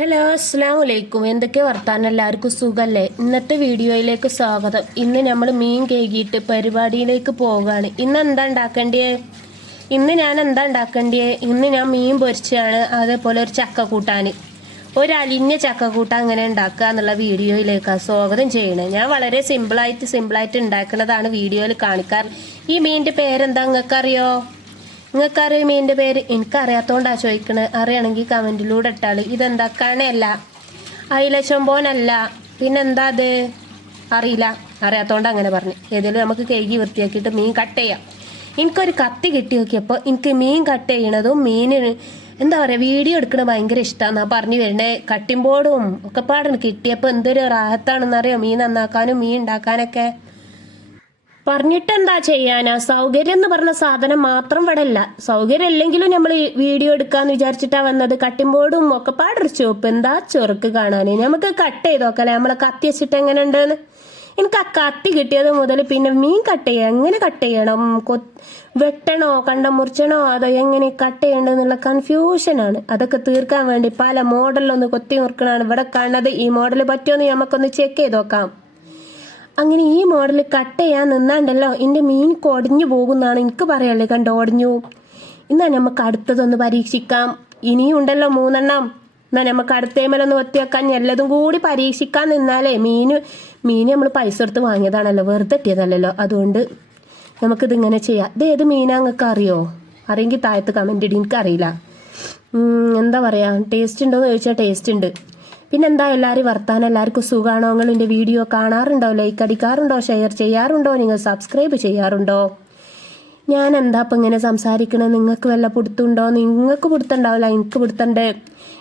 Hello അസ്സാം വലൈക്കും. എന്തൊക്കെ വർത്താനം? എല്ലാവർക്കും സുഖല്ലേ? ഇന്നത്തെ വീഡിയോയിലേക്ക് സ്വാഗതം. ഇന്ന് നമ്മൾ മീൻ കേകിയിട്ട് പരിപാടിയിലേക്ക് പോവുകയാണ്. ഇന്ന് എന്താ ഉണ്ടാക്കേണ്ടിയേ? ഇന്ന് ഞാൻ മീൻ പൊരിച്ചാണ്. അതേപോലെ ഒരു ചക്ക കൂട്ടാൻ, ഒരു അലിഞ്ഞ ചക്ക കൂട്ടാൻ അങ്ങനെ ഉണ്ടാക്കുക എന്നുള്ള വീഡിയോയിലേക്കാണ് സ്വാഗതം ചെയ്യണത്. ഞാൻ വളരെ സിമ്പിളായിട്ട് ഉണ്ടാക്കുന്നതാണ് വീഡിയോയിൽ കാണിക്കാറ്. ഈ മീനിൻ്റെ പേരെന്താ നിങ്ങൾക്കറിയോ? നിങ്ങൾക്കറിയ മീനിൻ്റെ പേര്? എനിക്കറിയാത്തോണ്ടാണ് ചോദിക്കണത്. അറിയണമെങ്കിൽ കമൻറ്റിലൂടെ ഇട്ടാൾ. ഇതെന്താ കണയല്ല, അയില ചൊമ്പോനല്ല, പിന്നെന്താ അത്? അറിയാത്തോണ്ട് അങ്ങനെ പറഞ്ഞു. ഏതെങ്കിലും നമുക്ക് കഴുകി വൃത്തിയാക്കിയിട്ട് മീൻ കട്ട് ചെയ്യാം. എനിക്കൊരു കത്തി കിട്ടി നോക്കിയപ്പോൾ എനിക്ക് മീൻ കട്ട് ചെയ്യണതും മീനിന് എന്താ പറയുക വീഡിയോ എടുക്കണത് ഭയങ്കര ഇഷ്ടമാണ് പറഞ്ഞു വരണേ. കട്ടിംഗ് ബോർഡും ഒക്കെ പാടാണ് കിട്ടിയപ്പോൾ എന്തൊരു റാഹത്താണെന്നറിയോ മീൻ നന്നാക്കാനും മീൻ ഉണ്ടാക്കാനൊക്കെ. പറഞ്ഞിട്ടെന്താ ചെയ്യാനാ? സൗകര്യം എന്ന് പറഞ്ഞ സാധനം മാത്രം ഇവിടെ അല്ല. സൗകര്യം ഇല്ലെങ്കിലും നമ്മൾ വീഡിയോ എടുക്കാന്ന് വിചാരിച്ചിട്ടാ വന്നത്. കട്ടിംഗ് ബോർഡും ഒക്കെ പാടൊരു ചോപ്പ് എന്താ ചൊറുക്ക് കാണാൻ. നമുക്ക് കട്ട് ചെയ്ത് നോക്കല്ലേ നമ്മളെ കത്തി വെച്ചിട്ട് എങ്ങനെ ഉണ്ടെന്ന്. എനിക്ക് ആ കത്തി കിട്ടിയത് മുതൽ പിന്നെ മീൻ കട്ട് ചെയ്യാം, എങ്ങനെ കട്ട് ചെയ്യണം, വെട്ടണോ കണ്ടം മുറിച്ചണോ അതോ എങ്ങനെ കട്ട് ചെയ്യണ്ടെന്നുള്ള കൺഫ്യൂഷനാണ്. അതൊക്കെ തീർക്കാൻ വേണ്ടി പല മോഡലൊന്ന് കൊത്തി മുറുക്കണാണ് ഇവിടെ കാണുന്നത്. ഈ മോഡൽ പറ്റുമെന്ന് നമുക്കൊന്ന് ചെക്ക് ചെയ്ത് നോക്കാം. അങ്ങനെ ഈ മോഡൽ കട്ട് ചെയ്യാൻ നിന്നാണ്ടല്ലോ എൻ്റെ മീൻ കൊടിഞ്ഞു പോകുന്നാണ് എനിക്ക് പറയാല്ലേ. ഒടിഞ്ഞു. എന്നാ നമുക്ക് അടുത്തതൊന്ന് പരീക്ഷിക്കാം. ഇനിയും ഉണ്ടല്ലോ 3 എന്നാ നമുക്ക് അടുത്തേമലൊന്ന് ഒത്തിവെക്കാൻ. എല്ലതും കൂടി പരീക്ഷിക്കാൻ നിന്നാലേ മീൻ നമ്മൾ പൈസ കൊടുത്ത് വാങ്ങിയതാണല്ലോ, വെറുതെ ഇട്ടിയതല്ലല്ലോ. അതുകൊണ്ട് നമുക്കിതിങ്ങനെ ചെയ്യാം. ഇത് ഏത് മീനാ നിങ്ങൾക്ക് അറിയോ? അറിയെങ്കിൽ താഴത്ത് കമൻ്റ് ഇടി. എനിക്കറിയില്ല. എന്താ പറയുക, ടേസ്റ്റ് ഉണ്ടോ എന്ന് ചോദിച്ചാൽ ടേസ്റ്റ് ഉണ്ട്. പിന്നെന്താ എല്ലാവരും വർത്താനം? എല്ലാവർക്കും സുഖമാണോ? നിങ്ങൾ എൻ്റെ വീഡിയോ കാണാറുണ്ടോ? ലൈക്ക് അടിക്കാറുണ്ടോ? ഷെയർ ചെയ്യാറുണ്ടോ? നിങ്ങൾ സബ്സ്ക്രൈബ് ചെയ്യാറുണ്ടോ? ഞാൻ എന്താ ഇപ്പം ഇങ്ങനെ സംസാരിക്കണത്? നിങ്ങൾക്ക് വല്ല പിടുത്തുണ്ടോ? നിങ്ങൾക്ക് പിടുത്തുണ്ടാവില്ല, എനിക്ക് പിടുത്തണ്ട്.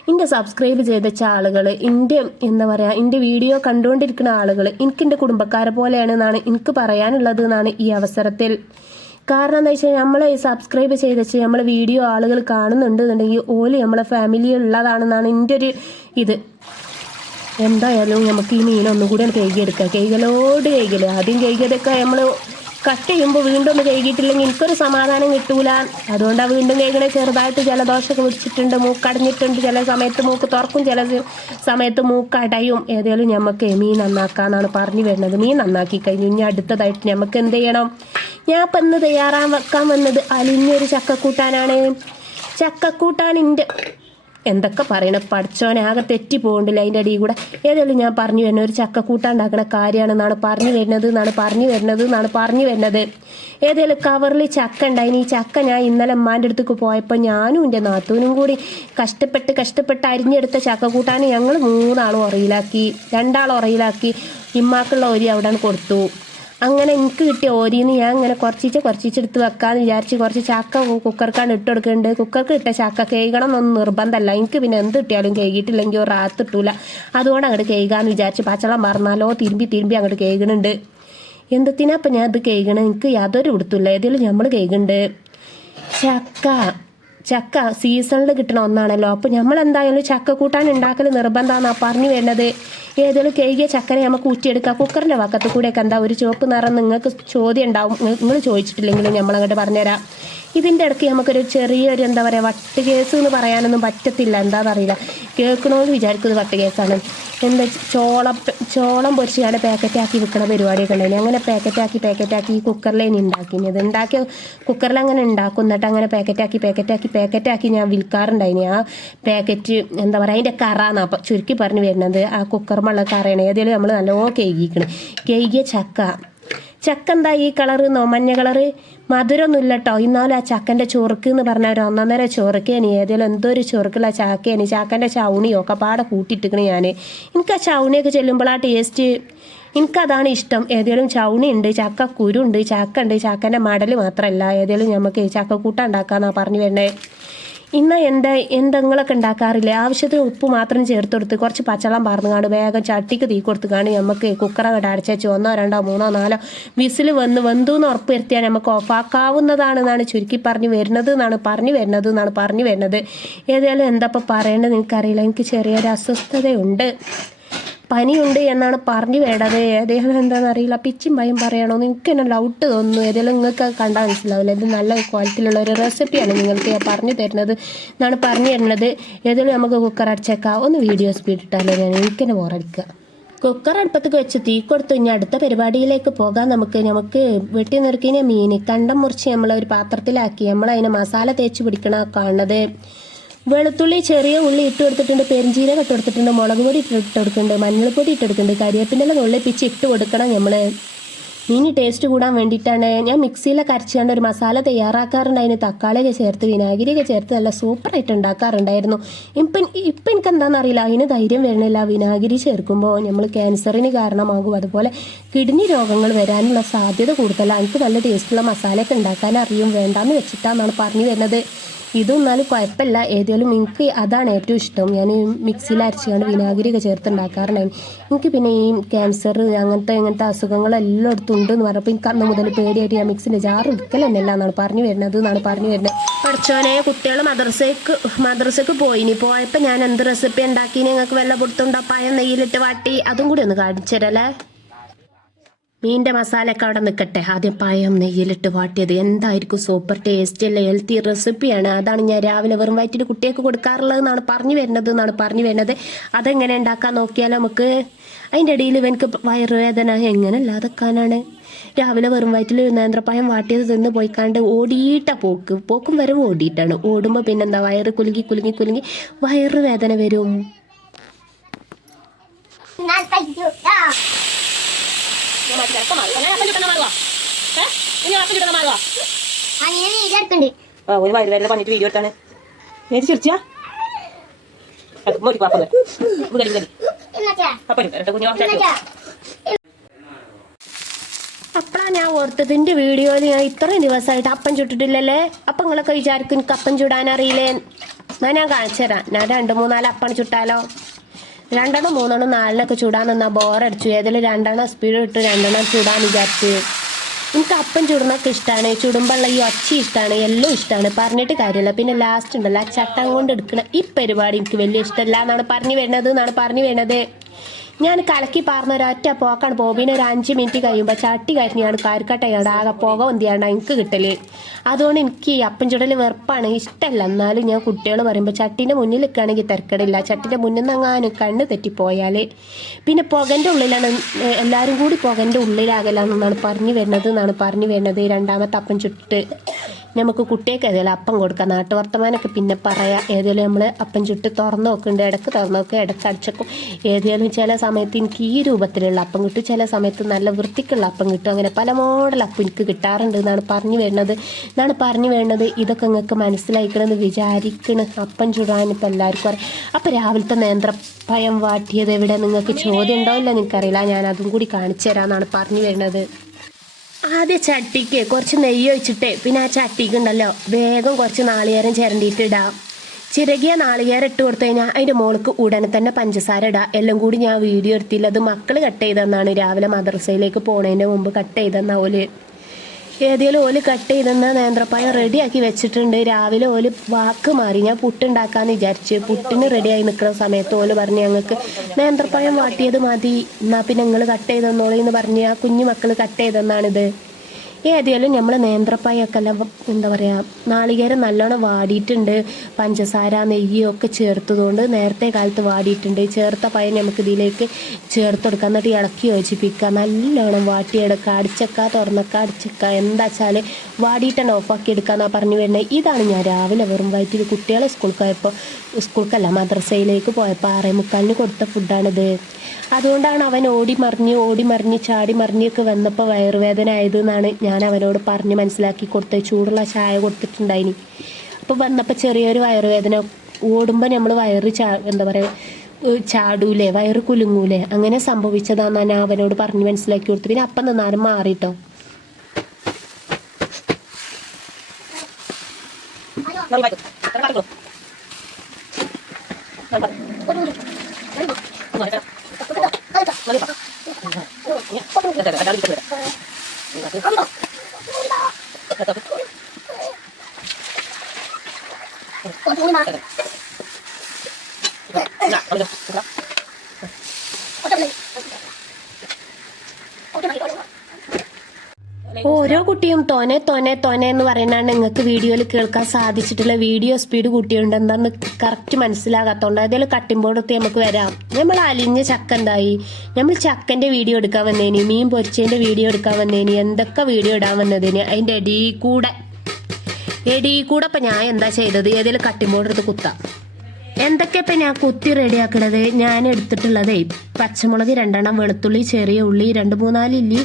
എൻ്റെ സബ്സ്ക്രൈബ് ചെയ്ത ആളുകൾ, എൻ്റെ എന്താ പറയുക, എൻ്റെ വീഡിയോ കണ്ടുകൊണ്ടിരിക്കുന്ന ആളുകൾ എൻ്റെ കുടുംബക്കാരെ പോലെയാണെന്നാണ് എനിക്ക് പറയാനുള്ളത് എന്നാണ് ഈ അവസരത്തിൽ. കാരണം എന്താ വെച്ചാൽ നമ്മൾ സബ്സ്ക്രൈബ് ചെയ്തിട്ട് നമ്മൾ വീഡിയോ ആളുകൾ കാണുന്നുണ്ട് എന്നുണ്ടെങ്കിൽ ഓല് നമ്മളെ ഫാമിലി ഉള്ളതാണെന്നാണ് എൻ്റെ ഒരു ഇത്. എന്തായാലും നമുക്ക് ഈ മീൻ ഒന്നുകൂടി കഴുകിയെടുക്കാം. കഴുകല് ആദ്യം കഴുകിയതൊക്കെ നമ്മൾ കട്ട് ചെയ്യുമ്പോൾ വീണ്ടും ഒന്ന് കഴുകിയിട്ടില്ലെങ്കിൽ എനിക്കൊരു സമാധാനം കിട്ടൂല. അതുകൊണ്ടാണ് വീണ്ടും കഴുകണേ. ചെറുതായിട്ട് ജലദോഷമൊക്കെ പിടിച്ചിട്ടുണ്ട്, മൂക്കടഞ്ഞിട്ടുണ്ട്. ചില സമയത്ത് മൂക്ക് തുറക്കും, ചില സമയത്ത് മൂക്കടയും. ഏതായാലും നമുക്ക് മീൻ നന്നാക്കാന്നാണ് പറഞ്ഞു വരുന്നത്. മീൻ നന്നാക്കി കഴിഞ്ഞു ഇനി അടുത്തതായിട്ട് നമുക്ക് എന്ത് ചെയ്യണം? ഞാൻ ഇപ്പം ഇന്ന് വെക്കാൻ വന്നത് അലിഞ്ഞൊരു ചക്കക്കൂട്ടാനാണ്. ചക്കക്കൂട്ടാനിൻ്റെ എന്തൊക്കെ പറയണ പഠിച്ചോനെ, ആകെ തെറ്റി പോകണ്ടില്ല അതിൻ്റെ അടിയിൽ കൂടെ. ഏതായാലും ഞാൻ പറഞ്ഞു വരുന്നത് ഒരു ചക്കക്കൂട്ടാൻ ഉണ്ടാക്കുന്ന കാര്യമാണെന്നാണ് പറഞ്ഞു വരുന്നത്. ഏതായാലും കവറിൽ ചക്ക ഉണ്ടായിന്. ഈ ചക്ക ഞാൻ ഇന്നലെ അമ്മാൻ്റെ അടുത്തേക്ക് പോയപ്പോൾ ഞാനും എൻ്റെ നാത്തൂനും കൂടി കഷ്ടപ്പെട്ട് അരിഞ്ഞെടുത്ത ചക്കക്കൂട്ടാൻ ഞങ്ങൾ 3 ആളും ഉറയിലാക്കി, 2 ആളും ഉറയിലാക്കി. ഇമ്മാക്കുള്ള ഒരി അവിടെ കൊടുത്തു. അങ്ങനെ എനിക്ക് കിട്ടിയ ഓരിന്ന് ഞാൻ ഇങ്ങനെ കുറച്ചിച്ചെടുത്ത് വെക്കാമെന്ന് വിചാരിച്ച് കുറച്ച് ചക്ക കുക്കർക്കാണ് ഇട്ട് കൊടുക്കുന്നുണ്ട്. കുക്കർക്ക് ഇട്ട ചക്ക കേൾക്കണം എന്നൊന്നും നിർബന്ധമല്ല. എനിക്ക് പിന്നെ എന്ത് കിട്ടിയാലും കേൾക്കിയിട്ടില്ലെങ്കിൽ ഒരു റാത്ത് ഇട്ടൂല. അതുകൊണ്ട് അങ്ങോട്ട് കേൾക്കാമെന്ന് വിചാരിച്ച് പച്ചളം പറഞ്ഞാലോ തിരുമ്പി അങ്ങോട്ട് കേൾക്കുന്നുണ്ട്. എന്തിനാ അപ്പം ഞാൻ ഇത് കേൾക്കണം? എനിക്ക് യാതൊരു കൊടുത്തില്ല. ഏതെങ്കിലും നമ്മൾ കേൾക്കുന്നുണ്ട്. ചക്ക സീസണിൽ കിട്ടണ ഒന്നാണല്ലോ. അപ്പോൾ നമ്മൾ എന്തായാലും ചക്ക കൂട്ടാൻ ഉണ്ടാക്കൽ നിർബന്ധമാണെന്നാണ് പറഞ്ഞു വരുന്നത്. ഏതെങ്കിലും കേകിയ ചക്കനെ നമുക്ക് ഊറ്റിയെടുക്കാം. കുക്കറിൻ്റെ വക്കത്ത് കൂടെയൊക്കെ എന്താ ഒരു ചുവപ്പ് നിറം നിങ്ങൾക്ക് ചോദ്യം ഉണ്ടാവും. നിങ്ങൾ ചോദിച്ചിട്ടില്ലെങ്കിലും നമ്മളങ്ങോട്ട് പറഞ്ഞുതരാം. ഇതിൻ്റെ ഇടയ്ക്ക് നമുക്കൊരു ചെറിയൊരു എന്താ പറയുക വട്ട് കേസ് എന്ന് പറയാനൊന്നും പറ്റത്തില്ല. എന്താണെന്നറിയില്ല, കേൾക്കണമെന്ന് വിചാരിക്കുന്നത് വട്ട് കേസാണ്. എന്താ ചോളം പൊരിച്ചാണ് പാക്കറ്റാക്കി വിൽക്കണ പരിപാടിയൊക്കെ ഉണ്ടായിരുന്നു. അങ്ങനെ പാക്കറ്റാക്കി ഈ കുക്കറിലേനി ഉണ്ടാക്കിയ കുക്കറിൽ അങ്ങനെ ഉണ്ടാക്കും. എന്നിട്ട് അങ്ങനെ പാക്കറ്റാക്കി ഞാൻ വിൽക്കാറുണ്ടായിനി. ആ പാക്കറ്റ് എന്താ പറയുക അതിൻ്റെ കറാന്ന് അപ്പം ചുരുക്കി പറഞ്ഞു വരുന്നത്. ആ കുക്കറുമുള്ള കറയാണ്. ഏതായാലും നമ്മൾ നല്ലോണം കേകിയ ചക്ക എന്താ ഈ കളറെന്നോ മഞ്ഞ കളറ്? മധുരമൊന്നുമില്ല കേട്ടോ. എന്നാലും ആ ചക്കൻ്റെ ചൊറുക്ക് എന്ന് പറഞ്ഞാൽ ഒരു 1.5 ചൊറുക്കേനി. ഏതായാലും എന്തോ ഒരു ചൊറുക്കുള്ള ചക്കേനി. ചക്കൻ്റെ ചൗണിയോ ഒക്കെ പാടെ കൂട്ടിയിട്ടിക്കണേ ഞാൻ. എനിക്ക് ആ ചൗണിയൊക്കെ ചെല്ലുമ്പോൾ ആ ടേസ്റ്റ് എനിക്കതാണ് ഇഷ്ടം. ഏതായാലും ചൗണി ഉണ്ട്, ചക്ക കുരുണ്ട്, ചക്ക ഉണ്ട്. ചക്കൻ്റെ മടൽ മാത്രമല്ല. ഏതായാലും നമുക്ക് ചക്കക്കൂട്ട ഉണ്ടാക്കാമെന്നാണ് പറഞ്ഞു വരുന്നത്. ഇന്ന് എന്തെങ്കിലുമൊക്കെ ഉണ്ടാക്കാറില്ലേ? ആവശ്യത്തിന് ഉപ്പ് മാത്രം ചേർത്ത് കൊടുത്ത് കുറച്ച് പച്ചവെള്ളം പാർന്നുകാണ്ട് വേഗം ചട്ടിക്ക് തീ കൊടുത്തുകാണ്ട് നമുക്ക് കുക്കറങ്ങോട്ട് അടച്ചു 1, 2, 3, 4 വിസിൽ വെന്തു എന്ന് ഉറപ്പ് വരുത്തിയാൽ നമുക്ക് ഓഫാക്കാവുന്നതാണെന്നാണ് ചുരുക്കി പറഞ്ഞു വരുന്നത്. ഏതായാലും എന്താ ഇപ്പം പറയേണ്ടത് എനിക്കറിയില്ല. എനിക്ക് ചെറിയൊരു അസ്വസ്ഥതയുണ്ട്. പനിയുണ്ട് എന്നാണ് പറഞ്ഞു വേണ്ടത്. ഏതെങ്കിലും എന്താണെന്ന് അറിയില്ല, പിച്ചും ഭയം പറയണോ നിങ്ങൾക്ക് തന്നെ ഡൗട്ട് തോന്നുന്നു. ഏതെങ്കിലും നിങ്ങൾക്ക് കണ്ടാൽ മനസ്സിലാവില്ല. ഇത് നല്ല ക്വാളിറ്റിയിലുള്ള ഒരു റെസിപ്പിയാണ് നിങ്ങൾക്ക് ഞാൻ പറഞ്ഞു തരുന്നത് എന്നാണ് പറഞ്ഞു തരുന്നത്. ഏതെങ്കിലും നമുക്ക് കുക്കർ അടച്ചേക്കാം. ഒന്ന് വീഡിയോ സ്പീഡ് ഇട്ടാലോ, ഞാൻ എനിക്ക് തന്നെ ബോറടിക്കുക. കുക്കർ അടുപ്പത്തേക്ക് വെച്ച് തീ കൊടുത്തു. ഇനി അടുത്ത പരിപാടിയിലേക്ക് പോകാം. നമുക്ക് വെട്ടി നുറുക്കിയ മീൻ കണ്ടം മുറിച്ച് നമ്മൾ ഒരു പാത്രത്തിലാക്കി നമ്മൾ അതിനെ മസാല തേച്ച് പിടിക്കണ കാണുന്നത്. വെളുത്തുള്ളി ചെറിയ ഉള്ളി ഇട്ട് കൊടുത്തിട്ടുണ്ട്, പെരിഞ്ചീരകം ഇട്ട് കൊടുത്തിട്ടുണ്ട്, മുളക് പൊടി ഇട്ട് കൊടുക്കുന്നുണ്ട്, മഞ്ഞൾപ്പൊടി ഇട്ട് കൊടുക്കുന്നുണ്ട്, കരിവേപ്പിൻ്റെ നുള്ളിപ്പിച്ച് ഇട്ട് കൊടുക്കണം. നമ്മൾ മീനി ടേസ്റ്റ് കൂടാൻ വേണ്ടിയിട്ടാണ് ഞാൻ മിക്സിയിലൊക്കെ അരച്ചുകൊണ്ട് ഒരു മസാല തയ്യാറാക്കാറുണ്ട്. അതിന് തക്കാളിയൊക്കെ ചേർത്ത് വിനാഗിരിയൊക്കെ ചേർത്ത് നല്ല സൂപ്പറായിട്ട് ഉണ്ടാക്കാറുണ്ടായിരുന്നു. ഇപ്പം എനിക്ക് എന്താണെന്ന് അറിയില്ല, അതിന് ധൈര്യം വരണില്ല. വിനാഗിരി ചേർക്കുമ്പോൾ നമ്മൾ ക്യാൻസറിന് കാരണമാകും, അതുപോലെ കിഡ്നി രോഗങ്ങൾ വരാനുള്ള സാധ്യത കൂടുതലാണ്. എനിക്ക് നല്ല ടേസ്റ്റുള്ള മസാലയൊക്കെ ഉണ്ടാക്കാൻ അറിയും, വേണ്ടാന്ന് വെച്ചിട്ടാണെന്നാണ് പറഞ്ഞു വരുന്നത്. ഇതും എന്നാലും കുഴപ്പമില്ല. ഏതായാലും എനിക്ക് അതാണ് ഏറ്റവും ഇഷ്ടം. ഞാൻ മിക്സിയിൽ അരച്ചുകൊണ്ട് വിനാഗിരിയൊക്കെ ചേർത്ത് ഉണ്ടാക്കാറുണ്ടായിരുന്നു. എനിക്ക് പിന്നെ ഈ ക്യാൻസർ അങ്ങനത്തെ അസുഖങ്ങളെല്ലാം ഉണ്ട് എന്ന് പറഞ്ഞപ്പോൾ എനിക്ക് അന്ന് മുതൽ പേടിയായിട്ട് ഞാൻ മിക്സിൻ്റെ ജാറ് എടുക്കൽ തന്നെയല്ല എന്നാണ് പറഞ്ഞു വരുന്നത്. പഠിച്ചോനെ കുട്ടികൾ മദ്രസക്ക് പോയപ്പോൾ ഞാൻ എന്ത് റെസിപ്പി ഉണ്ടാക്കി നിങ്ങൾക്ക് വല്ല പൊടുത്തുണ്ടോ? പഴം നെയ്യിലിട്ട് വാട്ടി അതും കൂടി ഒന്ന് കാണിച്ചു തരല്ലേ. മീൻ്റെ മസാലയൊക്കെ അവിടെ നിൽക്കട്ടെ. ആദ്യം പഴം നെയ്യിലിട്ട് വാട്ടിയത് എന്തായിരിക്കും സൂപ്പർ ടേസ്റ്റ് അല്ലേ, ഹെൽത്തി റെസിപ്പിയാണ്. അതാണ് ഞാൻ രാവിലെ വെറും വയറ്റിൽ കുട്ടികൾക്ക് കൊടുക്കാറുള്ളതെന്നാണ് പറഞ്ഞു വരുന്നത്. അതെങ്ങനെ ഉണ്ടാക്കാൻ നോക്കിയാൽ നമുക്ക്. അതിൻ്റെ ഇടയിൽ എനിക്ക് വയറുവേദന എങ്ങനെ അല്ലാതെക്കാനാണ്. രാവിലെ വെറും വയറ്റിൽ നേന്ത്രപ്പഴം വാട്ടിയത് തിന്ന് പോയിക്കാണ്ട് പോക്കും വരവ് ഓടിയിട്ടാണ്. ഓടുമ്പോൾ പിന്നെന്താ വയറ് കുലുങ്ങി വയറുവേദന വരും. ഒരു വയറുവേദന പറഞ്ഞിട്ട് വീഡിയോ എടുത്താണ് ചിരിച്ചാ അപ്പളാ ഞാൻ ഓർത്തത് എൻ്റെ വീഡിയോയിൽ ഞാൻ ഇത്രയും ദിവസമായിട്ട് അപ്പം ചുട്ടിട്ടില്ലല്ലേ. അപ്പം നിങ്ങളൊക്കെ വിചാരിക്കും എനിക്ക് അപ്പം ചുടാൻ അറിയില്ലേ. ഞാൻ കാണിച്ചു തരാം. ഞാൻ 2-3-4 അപ്പം ചുട്ടാലോ. 2 3 4 ചൂടാൻ നിന്നാൽ ബോറടിച്ചു. ഏതെങ്കിലും 2 സ്പീഡ് ഇട്ട് 2 ചൂടാൻ വിചാരിച്ചു. എനിക്ക് അപ്പം ചുടുന്നൊക്കെ ഇഷ്ടമാണ്, ചുടുമ്പോഴുള്ള ഈ ഒച്ച ഇഷ്ടമാണ്, എല്ലാം ഇഷ്ടമാണ്, പറഞ്ഞിട്ട് കാര്യമില്ല. പിന്നെ ലാസ്റ്റ് ഉണ്ടല്ലോ ആ ചട്ടം കൊണ്ട് എടുക്കണ ഈ പരിപാടി എനിക്ക് വലിയ ഇഷ്ടമല്ല എന്നാണ് പറഞ്ഞു വരുന്നത്. ഞാൻ കലക്കി പാർന്ന ഒരൊറ്റ പോക്കാണ് പോകും. പിന്നെ ഒരു 5 മിനിറ്റ് കഴിയുമ്പോൾ ചട്ടി കരിഞ്ഞാണ് കരിക്കട്ടയാണ് ആകെ പുക വന്തിയാണ് എനിക്ക് കിട്ടല്. അതുകൊണ്ട് എനിക്ക് ഈ അപ്പം ചുടൽ വെറുപ്പാണ്, ഇഷ്ടമല്ല. എന്നാലും ഞാൻ കുട്ടികൾ പറയുമ്പോൾ ചട്ടീൻ്റെ മുന്നിൽ നിൽക്കുകയാണെങ്കിൽ തിരക്കടില്ല. ചട്ടിൻ്റെ മുന്നിൽ നിന്നെങ്ങാനും കണ്ണ് തെറ്റിപ്പോയാൽ പിന്നെ പുകൻ്റെ ഉള്ളിലാണ്, എല്ലാവരും കൂടി പുകൻ്റെ ഉള്ളിലാകലാണെന്നാണ് പറഞ്ഞു വരുന്നത്. രണ്ടാമത്തെ അപ്പം ചുട്ട് നമുക്ക് കുട്ടിയൊക്കെ ഏതായാലും അപ്പം കൊടുക്കാം. നാട്ടുവർത്തമാനൊക്കെ പിന്നെ പറയാം. ഏതായാലും നമ്മൾ അപ്പം ചുട്ട് തുറന്ന് നോക്കുന്നുണ്ട്. ഇടയ്ക്ക് തുറന്ന് നോക്കുക, ഇടയ്ക്ക് അടിച്ചേക്കും. ഏതായാലും ചില സമയത്ത് എനിക്ക് ഈ രൂപത്തിലുള്ള അപ്പം കിട്ടും, ചില സമയത്ത് നല്ല വൃത്തിക്കുള്ള അപ്പം കിട്ടും. അങ്ങനെ പല മോഡൽ അപ്പം എനിക്ക് കിട്ടാറുണ്ട് എന്നാണ് പറഞ്ഞു വരുന്നത്. ഇതൊക്കെ നിങ്ങൾക്ക് മനസ്സിലായിക്കണമെന്ന് വിചാരിക്കണം. അപ്പം ചുടാൻ ഇപ്പം എല്ലാവർക്കും അറിയാം. അപ്പം രാവിലത്തെ നേന്ത്രപ്പഴം വാട്ടിയത് എവിടെ, നിങ്ങൾക്ക് ചോദ്യം ഉണ്ടോ ഇല്ല എനിക്കറിയില്ല. ഞാൻ അതും കൂടി കാണിച്ചു തരാമെന്നാണ് പറഞ്ഞു വരുന്നത്. ആദ്യം ചട്ടിക്ക് കുറച്ച് നെയ്യ് ഒഴിച്ചിട്ട് പിന്നെ ആ ചട്ടിക്ക് ഉണ്ടല്ലോ വേഗം കുറച്ച് നാളികേരം ചിരണ്ടിയിട്ട് ഇടാം. ചിരകിയ നാളികേരം ഇട്ട് കൊടുത്തു കഴിഞ്ഞാൽ അതിൻ്റെ മുകൾക്ക് ഉടനെ തന്നെ പഞ്ചസാര ഇടാം. എല്ലാം കൂടി ഞാൻ വീഡിയോ എടുത്തില്ല, അത് മക്കൾ കട്ട് ചെയ്തെന്നാണ്. രാവിലെ മദ്രസയിലേക്ക് പോണതിൻ്റെ മുമ്പ് കട്ട് ചെയ്തെന്നാ ഓല്. ഏതെങ്കിലും ഓല് കട്ട് ചെയ്തെന്ന നേന്ത്രപ്പഴം റെഡിയാക്കി വെച്ചിട്ടുണ്ട്. രാവിലെ ഓല് വാക്ക് മാറി. ഞാൻ പുട്ടുണ്ടാക്കാമെന്ന് വിചാരിച്ച് പുട്ടിന് റെഡിയായി നിൽക്കുന്ന സമയത്ത് ഓല് പറഞ്ഞ് ഞങ്ങൾക്ക് നേന്ത്രപ്പഴം വാട്ടിയത് മതി, എന്നാൽ പിന്നെ നിങ്ങൾ കട്ട് ചെയ്തെന്നോളി എന്ന് പറഞ്ഞ് ആ കുഞ്ഞു മക്കൾ കട്ട് ചെയ്തെന്നാണിത്. ഏതായാലും നമ്മൾ നേന്ത്രപ്പഴമൊക്കെ എല്ലാം എന്താ പറയുക, നാളികേരം നല്ലോണം വാടിയിട്ടുണ്ട്. പഞ്ചസാര നെയ്യൊക്കെ ചേർത്തതുകൊണ്ട് നേരത്തെ കാലത്ത് വാടിയിട്ടുണ്ട്. ചേർത്ത പഴം നമുക്ക് ഇതിലേക്ക് ചേർത്ത് കൊടുക്കുക, എന്നിട്ട് ഇളക്കി യോജിപ്പിക്കുക. നല്ലോണം വാട്ടിയെടുക്കുക. അടിച്ചക്ക എന്താ വെച്ചാൽ വാടിയിട്ടാണ് ഓഫാക്കി എടുക്കുക എന്നാണ് പറഞ്ഞു വരുന്നത്. ഇതാണ് ഞാൻ രാവിലെ വെറും വയറ്റിൽ കുട്ടികളെ സ്കൂൾക്കല്ല മദ്രസയിലേക്ക് പോയപ്പോൾ 6:45 കൊടുത്ത ഫുഡാണിത്. അതുകൊണ്ടാണ് അവൻ ഓടി മറിഞ്ഞ് ചാടി മറിഞ്ഞൊക്കെ വന്നപ്പോൾ വയറുവേദന ആയതെന്നാണ് ഞാൻ അവനോട് പറഞ്ഞ് മനസ്സിലാക്കി കൊടുത്തത്. ചൂടുള്ള ചായ കൊടുത്തിട്ടുണ്ടായിനി. അപ്പോൾ വന്നപ്പോൾ ചെറിയൊരു വയറുവേദന. ഓടുമ്പോൾ നമ്മൾ വയറ് എന്താ പറയുക ചാടൂലേ, വയറ് കുലുങ്ങൂലേ, അങ്ങനെ സംഭവിച്ചതാണെന്ന് ഞാൻ അവനോട് പറഞ്ഞ് മനസ്സിലാക്കി കൊടുത്തു. പിന്നെ അപ്പം നിന്നാലും മാറിട്ടോ. ഓരോ കുട്ടിയും തോനെ എന്ന് പറയുന്നതാണ് നിങ്ങൾക്ക് വീഡിയോയിൽ കേൾക്കാൻ സാധിച്ചിട്ടുള്ള വീഡിയോ സ്പീഡ് കൂട്ടിയുണ്ട് എന്താന്ന് കറക്റ്റ് മനസ്സിലാകാത്തതുകൊണ്ട് അതിൽ കട്ടിമ്പോടത്ത് നമുക്ക് വരാം. നമ്മൾ അലിഞ്ഞ ചക്ക എന്തായി, നമ്മൾ ചക്കന്റെ വീഡിയോ എടുക്കാൻ വന്നേനി, മീൻ പൊരിച്ചതിന്റെ വീഡിയോ എടുക്കാൻ വന്നേനി, എന്തൊക്കെ വീഡിയോ ഇടാൻ വന്നതിന് അതിന്റെ എടീ കൂടെ ഇപ്പം ഞാൻ എന്താ ചെയ്തത്, ഏതെങ്കിലും കട്ടിമ്പോട് എടുത്ത് കുത്താം. എന്തൊക്കെ ഇപ്പം ഞാൻ കുത്തി റെഡിയാക്കണത്, ഞാൻ എടുത്തിട്ടുള്ളതേ പച്ചമുളക് 2 വെളുത്തുള്ളി, ചെറിയ ഉള്ളി 2-3-4 ഇല്ലി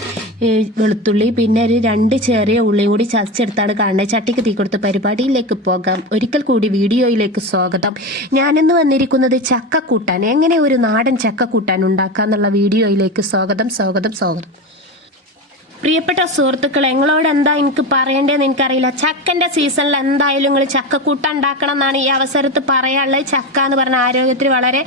വെളുത്തുള്ളി, പിന്നെ ഒരു 2 ചെറിയ ഉള്ളിയും കൂടി ചതച്ചെടുത്താണ് കാണുന്നത്. ചട്ടിക്ക് തീ കൊടുത്ത് പരിപാടിയിലേക്ക് പോകാം. ഒരിക്കൽ കൂടി വീഡിയോയിലേക്ക് സ്വാഗതം. ഞാനിന്ന് വന്നിരിക്കുന്നത് ചക്കക്കൂട്ടാൻ, എങ്ങനെ ഒരു നാടൻ ചക്കക്കൂട്ടാൻ ഉണ്ടാക്കാന്നുള്ള വീഡിയോയിലേക്ക് സ്വാഗതം. പ്രിയപ്പെട്ട സുഹൃത്തുക്കളെ, നിങ്ങളോട് എന്താ എനിക്ക് പറയേണ്ടതെന്ന് എനിക്കറിയില്ല. ചക്കന്റെ സീസണിൽ എന്തായാലും നിങ്ങൾ ചക്കക്കൂട്ടാൻ ഉണ്ടാക്കണം എന്നാണ് ഈ അവസരത്ത് പറയാനുള്ളത്. ചക്ക എന്ന് പറഞ്ഞ ആരോഗ്യത്തിന് വളരെ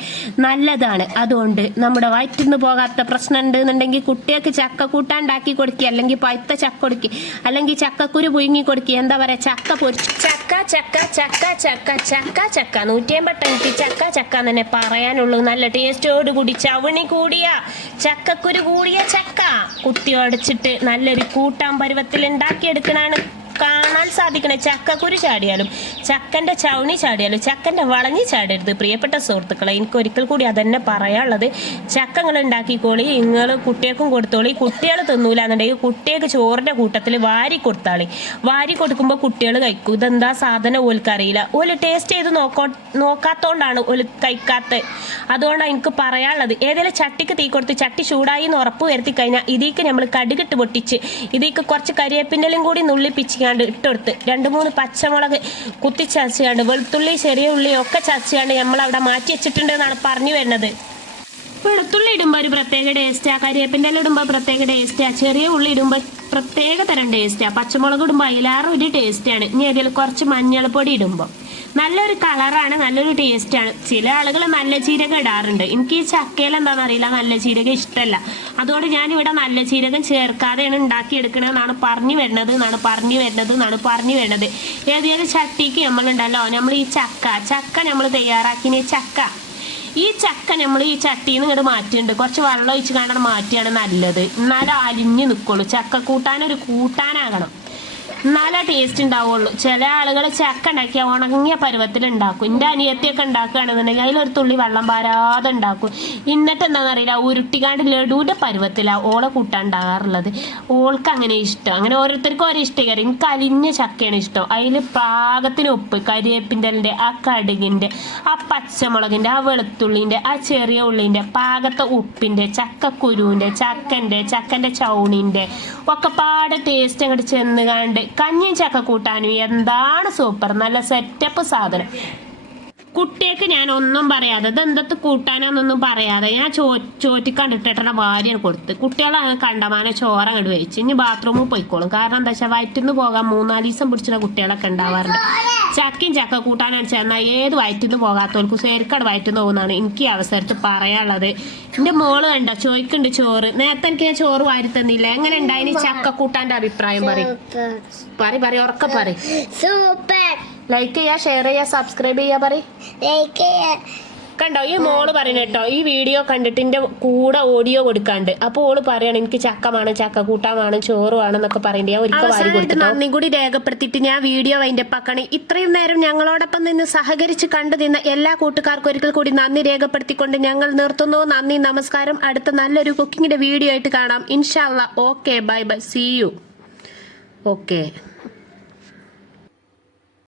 നല്ലതാണ്. അതുകൊണ്ട് നമ്മുടെ വയറ്റിന്ന് പോകാത്ത പ്രശ്നം ഉണ്ട് എന്നുണ്ടെങ്കിൽ കുട്ടികൾക്ക് ചക്കക്കൂട്ടാൻ ഉണ്ടാക്കി കൊടുക്കുക, അല്ലെങ്കിൽ പഴുത്ത ചക്ക കൊടുക്കുക, അല്ലെങ്കിൽ ചക്കക്കുരു പുഴുങ്ങി കൊടുക്കുക. എന്താ പറയാ, ചക്ക പൊരിച്ചു ചക്ക 158 ചക്ക എന്ന് തന്നെ പറയാനുള്ളൂ. നല്ല ടേസ്റ്റോട് കൂടി ചവണി കൂടിയ ചക്കക്കുരു കൂടിയ ചക്ക കുത്തി ഉടച്ചിട്ട് നല്ലൊരു കൂട്ടാൻ പരുവത്തിൽ ഉണ്ടാക്കിയെടുക്കണാണ് കാണാൻ സാധിക്കണേ. ചക്കക്കുരു ചാടിയാലും ചക്കന്റെ ചവണി ചാടിയാലും ചക്കന്റെ വളഞ്ഞി ചാടരുത്. പ്രിയപ്പെട്ട സുഹൃത്തുക്കളെ, എനിക്ക് ഒരിക്കൽ കൂടി അതന്നെ പറയാനുള്ളത്. ചക്കങ്ങൾ ഉണ്ടാക്കിക്കോളി, നിങ്ങൾ കുട്ടികൾക്കും കൊടുത്തോളി. കുട്ടികൾ തിന്നൂല എന്നുണ്ടെങ്കിൽ കുട്ടികൾക്ക് ചോറിന്റെ കൂട്ടത്തിൽ വാരി കൊടുത്താളി. വാരി കൊടുക്കുമ്പോൾ കുട്ടികൾ കഴിക്കും. ഇതെന്താ സാധനം ഓൽക്കറിയില്ല, ഓല് ടേസ്റ്റ് ചെയ്ത് നോക്കാത്തോണ്ടാണ് ഓല് കഴിക്കാത്തത്. അതുകൊണ്ടാണ് എനിക്ക് പറയാനുള്ളത്. ഏതെങ്കിലും ചട്ടിക്ക് തീ കൊടുത്ത് ചട്ടി ചൂടായി എന്ന് ഉറപ്പ് വരുത്തി കഴിഞ്ഞാൽ ഇതിക്ക് നമ്മൾ കടുകിട്ട് പൊട്ടിച്ച് ഇതിക്ക് കുറച്ച് കരിവേപ്പിൻ്റെലും കൂടി നുള്ളിപ്പിച്ച് ഇട്ടെടുത്ത് 2-3 പച്ചമുളക് കുത്തി ചതച്ചുകൊണ്ട് വെളുത്തുള്ളി ചെറിയ ഉള്ളി ഒക്കെ ചതച്ചുകൊണ്ട് നമ്മൾ അവിടെ മാറ്റി വെച്ചിട്ടുണ്ട് എന്നാണ് പറഞ്ഞു വരുന്നത്. വെളുത്തുള്ളി ഇടുമ്പോൾ ഒരു പ്രത്യേക ടേസ്റ്റാ, കരിവേപ്പിൻ്റെ ഇടുമ്പോൾ പ്രത്യേക ടേസ്റ്റാ, ചെറിയ ഉള്ളി ഇടുമ്പോൾ പ്രത്യേക തരം ടേസ്റ്റാ, പച്ചമുളക് ഇടുമ്പോൾ അതിലാറും ഒരു ടേസ്റ്റാണ്. ഇനി അതിൽ കുറച്ച് മഞ്ഞൾപ്പൊടി ഇടുമ്പോൾ നല്ലൊരു കളറാണ്, നല്ലൊരു ടേസ്റ്റാണ്. ചില ആളുകൾ നല്ല ജീരകം ഇടാറുണ്ട്. എനിക്ക് ഈ ചക്കയിൽ എന്താണെന്നറിയില്ല, നല്ല ജീരകം ഇഷ്ടമല്ല. അതുകൊണ്ട് ഞാനിവിടെ നല്ല ജീരകം ചേർക്കാതെയാണ് ഉണ്ടാക്കിയെടുക്കണമെന്നാണ് പറഞ്ഞു വരുന്നത്. ഏതെങ്കിലും ചട്ടിക്ക് നമ്മളുണ്ടല്ലോ, നമ്മൾ ഈ ചക്ക നമ്മൾ തയ്യാറാക്കിയ ഈ ചക്ക നമ്മൾ ഈ ചട്ടിയിൽ നിന്ന് ഇങ്ങോട്ട് മാറ്റിയിട്ടുണ്ട്. കുറച്ച് വെള്ളം ഒഴിച്ച് കാണാൻ മാറ്റിയാണ് നല്ലത്. എന്നാലും അലിഞ്ഞ് നിൽക്കുള്ളൂ. ചക്ക കൂട്ടാനൊരു കൂട്ടാനാകണം, എന്നാലേ ടേസ്റ്റ് ഉണ്ടാവുള്ളൂ. ചില ആളുകൾ ചക്ക ഉണ്ടാക്കിയാൽ ഉണങ്ങിയ പരുവത്തിൽ ഉണ്ടാക്കും. എൻ്റെ അനിയത്തിയൊക്കെ ഉണ്ടാക്കുകയാണെന്നുണ്ടെങ്കിൽ അതിലൊരു തുള്ളി വെള്ളം പാരാതെ ഉണ്ടാക്കും. എന്നിട്ട് എന്താണെന്നറിയില്ല, ഉരുട്ടിക്കാണ്ട് ലഡുവിൻ്റെ പരുവത്തിലാണ് ഓളെ കൂട്ടാൻ ഉണ്ടാകാറുള്ളത്. ഓൾക്ക് അങ്ങനെ ഇഷ്ടം. അങ്ങനെ ഓരോരുത്തർക്കും ഓരോ ഇഷ്ടം. എനിക്ക് അലിഞ്ഞ ചക്കയാണ് ഇഷ്ടം. അതിൽ പാകത്തിന് ഉപ്പ്, കരിവേപ്പിൻ്റെ, ആ കടുകിൻ്റെ, ആ പച്ചമുളകിൻ്റെ, ആ വെളുത്തുള്ളിൻ്റെ, ആ ചെറിയ ഉള്ളിൻ്റെ, പാകത്തെ ഉപ്പിൻ്റെ, ചക്കക്കുരുവിൻ്റെ, ചക്കൻ്റെ ചൗണിൻ്റെ ഒക്കെ പാടെ ടേസ്റ്റ് അങ്ങോട്ട് ചെന്ന് കണ്ട് കഞ്ഞിയും ചക്ക കൂട്ടാനും എന്താണ് സൂപ്പർ, നല്ല സെറ്റപ്പ് സാധനം. കുട്ടിയൊക്കെ ഞാൻ ഒന്നും പറയാതെ ഇതെന്തത്ത് കൂട്ടാനൊന്നും പറയാതെ ഞാൻ ചോറ്റിക്കണ്ടിട്ടേട്ട വാരിയാണ് കൊടുത്ത്. കുട്ടികളെ കണ്ടമാനെ ചോറ് അങ്ങോട്ട് വെച്ച് ഇനി ബാത്റൂമിൽ പോയിക്കോളും. കാരണം എന്താ വെച്ചാൽ വയറ്റിന്ന് പോകാൻ 3-4 ദിവസം പിടിച്ചിട്ട് കുട്ടികളൊക്കെ ഉണ്ടാവാറുണ്ട്. ചക്കയും ചക്ക കൂട്ടാനാണ് ചെന്നാൽ ഏത് വയറ്റിന്ന് പോകാത്തവർക്കും ശരിക്കട് വയറ്റിന്ന് പോകുന്നതാണ് എനിക്ക് ഈ അവസരത്തിൽ പറയാനുള്ളത്. എൻ്റെ മോള് കണ്ട ചോദിക്കുന്നുണ്ട് ചോറ്. നേരത്തെ എനിക്ക് ഞാൻ ചോറ് വാരി തന്നില്ല. എങ്ങനെ ഉണ്ടായിന് ചക്ക കൂട്ടാൻ്റെ അഭിപ്രായം പറ ഉറക്കെ പറ. ലൈക്ക് ചെയ്യാ, ഷെയർ ചെയ്യാ, സബ്സ്ക്രൈബ് ചെയ്യാ പറ. കണ്ടോ ഈ മോള് പറയണ കേട്ടോ, ഈ വീഡിയോ കണ്ടിട്ട് എൻ്റെ കൂടെ ഓഡിയോ കൊടുക്കാണ്ട്. അപ്പോൾ ഓള് പറയണം എനിക്ക് ചക്കമാണ്, ചക്ക കൂട്ടാമാണ്, ചോറുവാണെന്നൊക്കെ പറയണ്ടേ. ഞാൻ ഒരിക്കൽ വാരി കൊടുത്തു. നന്ദി കൂടി രേഖപ്പെടുത്തിയിട്ട് ഞാൻ വീഡിയോ അതിൻ്റെ പക്കാണ്. ഇത്രയും നേരം ഞങ്ങളോടൊപ്പം നിന്ന് സഹകരിച്ച് കണ്ടു നിന്ന എല്ലാ കൂട്ടുകാർക്കും ഒരിക്കൽ കൂടി നന്ദി രേഖപ്പെടുത്തിക്കൊണ്ട് ഞങ്ങൾ നിർത്തുന്നു. നന്ദി, നമസ്കാരം. അടുത്ത നല്ലൊരു കുക്കിങ്ങിന്റെ വീഡിയോ ആയിട്ട് കാണാം ഇൻഷാ അല്ലാ. Okay, bye, see you. Okay.